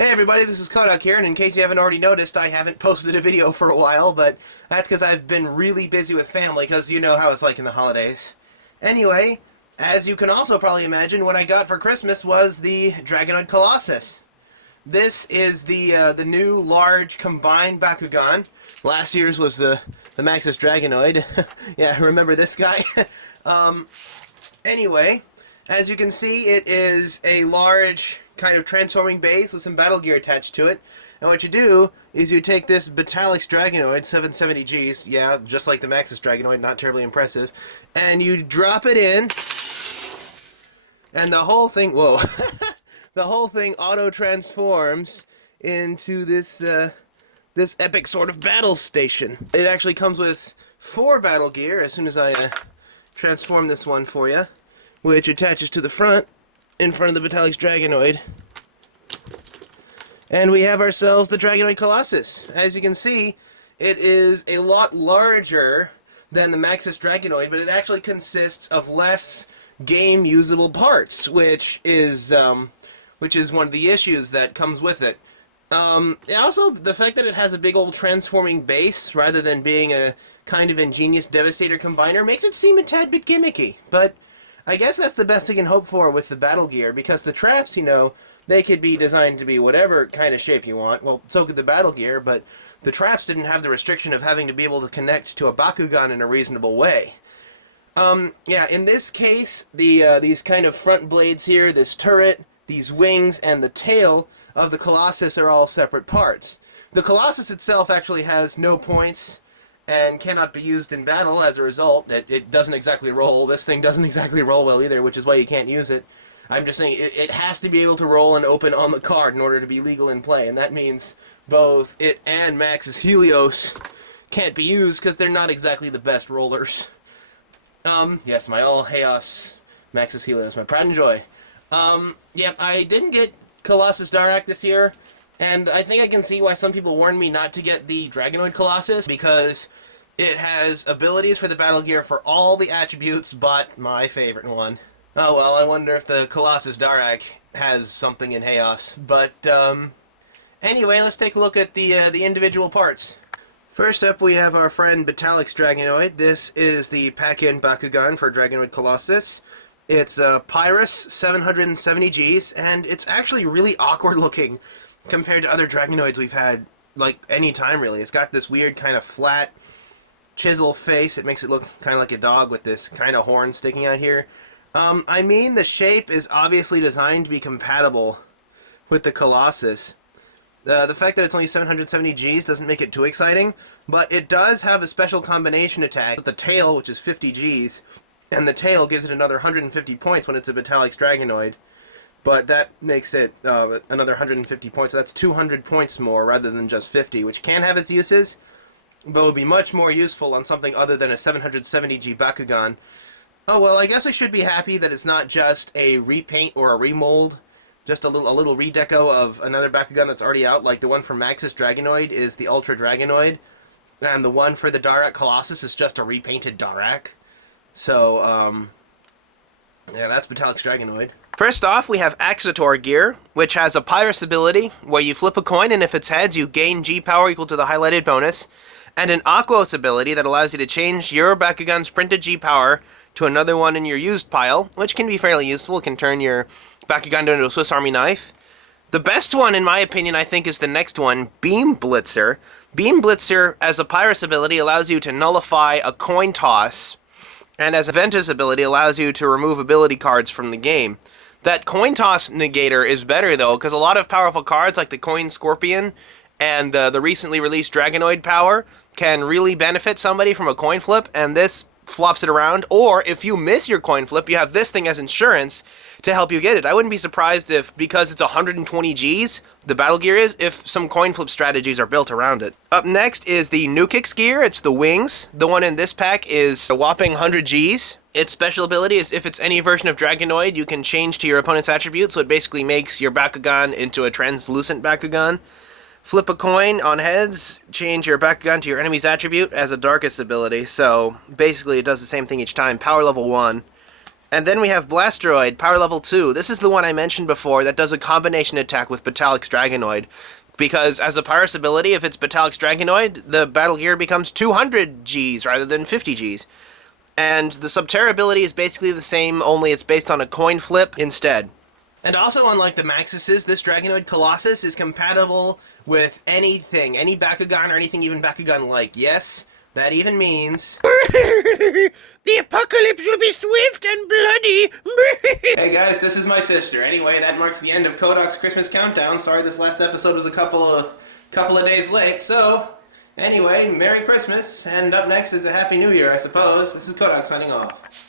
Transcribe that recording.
Hey everybody, this is Kohdok here, and in case you haven't already noticed, I haven't posted a video for a while, but that's because I've been really busy with family, because you know how it's like in the holidays. Anyway, as you can also probably imagine, what I got for Christmas was the Dragonoid Colossus. This is the new large combined Bakugan. Last year's was the Maxis Dragonoid. Yeah, remember this guy? Anyway, as you can see, it is a large kind of transforming base with some battle gear attached to it. And what you do is you take this Batalix Dragonoid, 770Gs, yeah, just like the Maxis Dragonoid, not terribly impressive, and you drop it in, and the whole thing, whoa, the whole thing auto-transforms into this, this epic sort of battle station. It actually comes with 4 battle gear as soon as I transform this one for you, which attaches to the front, in front of the Batalix Dragonoid. And we have ourselves the Dragonoid Colossus. As you can see, it is a lot larger than the Maxis Dragonoid, but it actually consists of less game-usable parts, which is one of the issues that comes with it. Also, the fact that it has a big old transforming base, rather than being a kind of ingenious Devastator combiner, makes it seem a tad bit gimmicky, but I guess that's the best you can hope for with the battle gear, because the traps, you know, they could be designed to be whatever kind of shape you want. Well, so could the battle gear, but the traps didn't have the restriction of having to be able to connect to a Bakugan in a reasonable way. Yeah, in this case, these kind of front blades here, this turret, these wings, and the tail of the Colossus are all separate parts. The Colossus itself actually has no points and cannot be used in battle. As a result. It doesn't exactly roll. This thing doesn't exactly roll well either, which is why you can't use it. I'm just saying it has to be able to roll and open on the card in order to be legal in play, and that means both it and Maxis Helios can't be used because they're not exactly the best rollers. Yes, my all chaos Maxis Helios, my pride and joy. Yeah, I didn't get Colossus Darak this year, and I think I can see why some people warned me not to get the Dragonoid Colossus, because it has abilities for the battle gear for all the attributes but my favorite one. Oh well, I wonder if the Colossus Darak has something in Chaos. But anyway, let's take a look at the individual parts. First up, we have our friend Batalix Dragonoid. This is the pack-in Bakugan for Dragonoid Colossus. It's Pyrus 770Gs, and it's actually really awkward looking compared to other Dragonoids we've had, like, any time really. It's got this weird kind of flat chisel face. It makes it look kind of like a dog with this kind of horn sticking out here. I mean, the shape is obviously designed to be compatible with the Colossus. The fact that it's only 770 Gs doesn't make it too exciting, but it does have a special combination attack with the tail, which is 50 Gs, and the tail gives it another 150 points when it's a Batalix Dragonoid. But that makes it another 150 points, so that's 200 points more rather than just 50, which can have its uses, but would be much more useful on something other than a 770G Bakugan. Oh well, I guess I should be happy that it's not just a repaint or a remold, just a little redeco of another Bakugan that's already out, like the one from Maxis Dragonoid is the Ultra Dragonoid, and the one for the Darak Colossus is just a repainted Darak. So, yeah, that's Batalix Dragonoid. First off, we have Axator gear, which has a Pyrus ability, where you flip a coin and if it's heads, you gain G power equal to the highlighted bonus, and an Aquos ability that allows you to change your Bakugan's printed G power to another one in your used pile, which can be fairly useful. It can turn your Bakugan into a Swiss Army knife. The best one, in my opinion, I think is the next one, Beam Blitzer. Beam Blitzer, as a Pyrus ability, allows you to nullify a coin toss, and as a Ventus ability, allows you to remove ability cards from the game. That coin toss negator is better, though, because a lot of powerful cards, like the Coin Scorpion and the recently released Dragonoid power, can really benefit somebody from a coin flip, and this flops it around. Or, if you miss your coin flip, you have this thing as insurance to help you get it. I wouldn't be surprised if, because it's 120 Gs, the battle gear is, if some coin flip strategies are built around it. Up next is the Nukix gear. It's the wings. The one in this pack is a whopping 100 Gs. Its special ability is if it's any version of Dragonoid, you can change to your opponent's attribute, so it basically makes your Bakugan into a translucent Bakugan. Flip a coin on heads, change your Bakugan to your enemy's attribute as a Darkest ability, so basically it does the same thing each time. Power level 1. And then we have Blastroid, power level 2. This is the one I mentioned before that does a combination attack with Batalix Dragonoid. Because as a Pyrus ability, if it's Batalix Dragonoid, the battle gear becomes 200 Gs rather than 50 Gs. And the Subterra ability is basically the same, only it's based on a coin flip instead. And also, unlike the Maxuses, this Dragonoid Colossus is compatible with anything, any Bakugan or anything even Bakugan-like. Yes, that even means... the apocalypse will be swift and bloody! Hey guys, this is my sister. Anyway, that marks the end of Kohdok's Christmas Countdown. Sorry this last episode was a couple of days late, so... Anyway, Merry Christmas, and up next is a Happy New Year, I suppose. This is Kohdok signing off.